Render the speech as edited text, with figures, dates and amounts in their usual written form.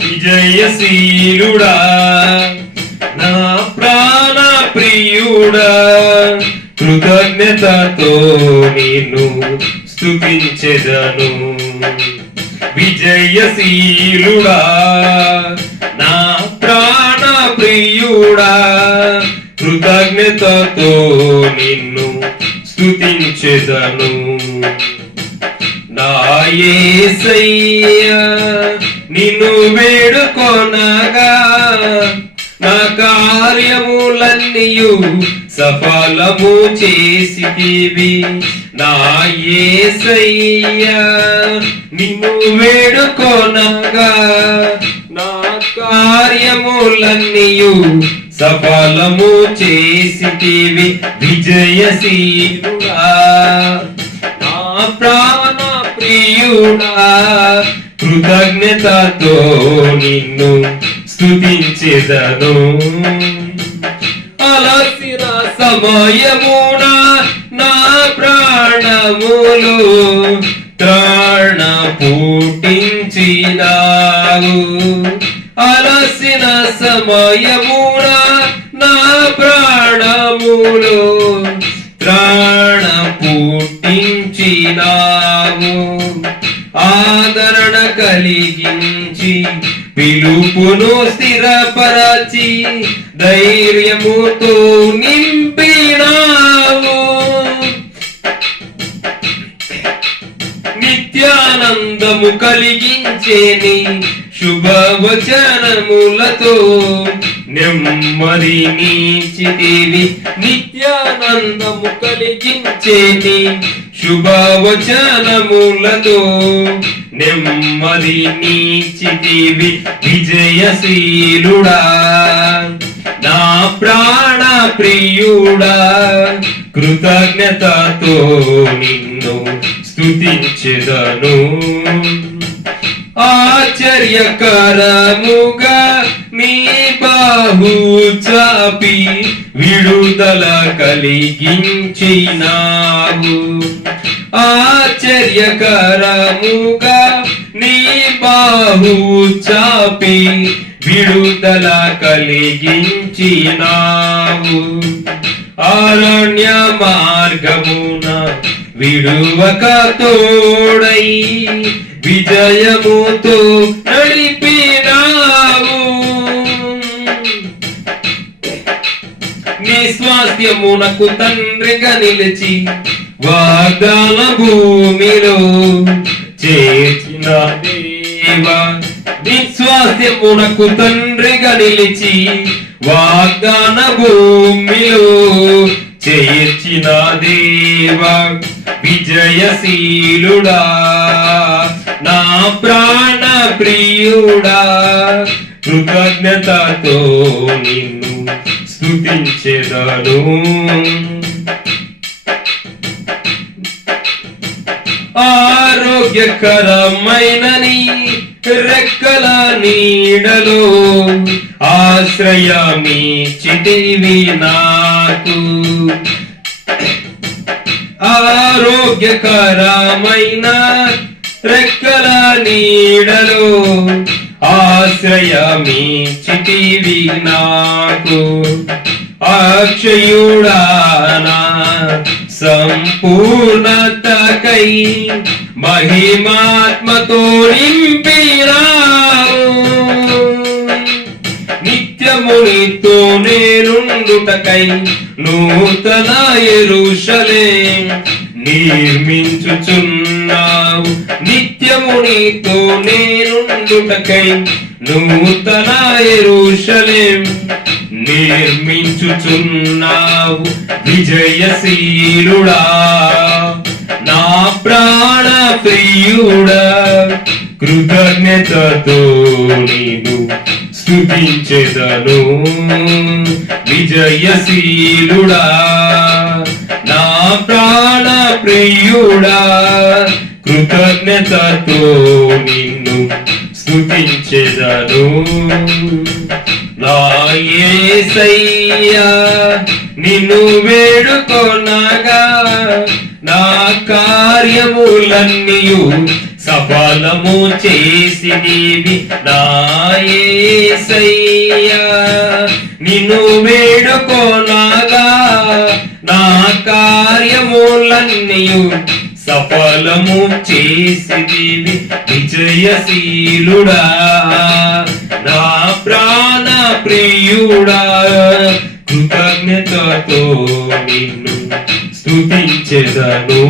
విజయశీలుడా నా ప్రాణ ప్రియుడా, కృతజ్ఞతతో నిన్ను స్తుతించెదను. విజయశీలుడా నా ప్రాణ ప్రియుడా, కృతజ్ఞతతో నిన్ను స్తుతించెదను. నా యేసయ్యా నిన్ను వేడుకొనగా, నా కార్యములన్నీయు సఫలము చేసితివి. నా యేసయ్యా నిన్ను వేడుకొనగా, నా కార్యములన్నీయు సఫలము చేసితివి. విజయశీలుడా నా ప్రాణ ప్రియుడా, కృతజ్ఞతతో నిన్ను స్తుతించెదను. అలసిన సమయమున నా ప్రాణములు త్రాణ పుట్టించినావు. అలసిన సమయమున నా ప్రాణములు త్రాణ పుట్టించినావు. ఆదరణ కలిగించి పిలుపును స్థిరపరచి ధైర్యముతో నింపినావు. నిత్యానందము కలిగించేని శుభవచనములతో నెమ్మది నీచితివి. నిత్యానందము కలిగించేని శుభవచనములతో నెమ్మది నీచితివి. విజయశీలుడా నా ప్రాణ ప్రియుడా, కృతజ్ఞతతో నిన్ను స్తుతించెదను. ఆశ్చర్యకరముగా నీ బాహు చాపి విడుదల కలిగించినావు. ఆశ్చర్యకరముగా నీ బాహు చాపి విడుదల కలిగించినావు. అరణ్య మార్గమున విడువక తోడై విజయముతో నడిపినావు. నీ స్వాస్థ్యమునకు తండ్రిగా నిలిచి వాగ్దాన భూమిలో చేర్చిన దేవా. నీ స్వాస్థ్యమునకు తండ్రిగా నిలిచి వాగ్దాన భూమిలో చేర్చిన దేవా. విజయశీలుడా నా ప్రాణ ప్రియుడా, కృతజ్ఞతతో నిన్ను స్తుతించెదను. ఆరోగ్యకరమైన నీ రెక్కల నీడలో ఆశ్రయమిచ్చితివి నాకు. ఆరోగ్యకరమైన రెక్కల నీడలో ఆశ్రయమిచ్చితివి నాకు. అక్షయుడానా సంపూర్ణతకై మహిమాత్మతో నింపినావు. నిత్యము నీతో నేనుండుటకై నూతన యెరూషలేం నిర్మించుచున్నావు. నిత్యము నీతో నేనుండుటకై నూతన యెరూషలేం నిర్మించుచున్నావు. విజయశీలుడా నా ప్రాణ ప్రియుడా, కృతజ్ఞతతో నీవు స్తుతించెదను. విజయశీలుడా నా ప్రాణ ప్రియుడా, కృతజ్ఞతతో నిన్ను స్తుతించెదను. నా యేసయ్యా నిన్ను వేడుకొనగా, నా కార్యములన్నీయు సఫలము చేసిదివి నా యేసయ్యా. నిన్ను వేడుకోనాగా నా కార్యములన్నీయు సఫలము చేసిదివి విజయశీలుడా నా ప్రాణ ప్రియుడా. కృతజ్ఞతతో నిన్ను స్తుతించెదను.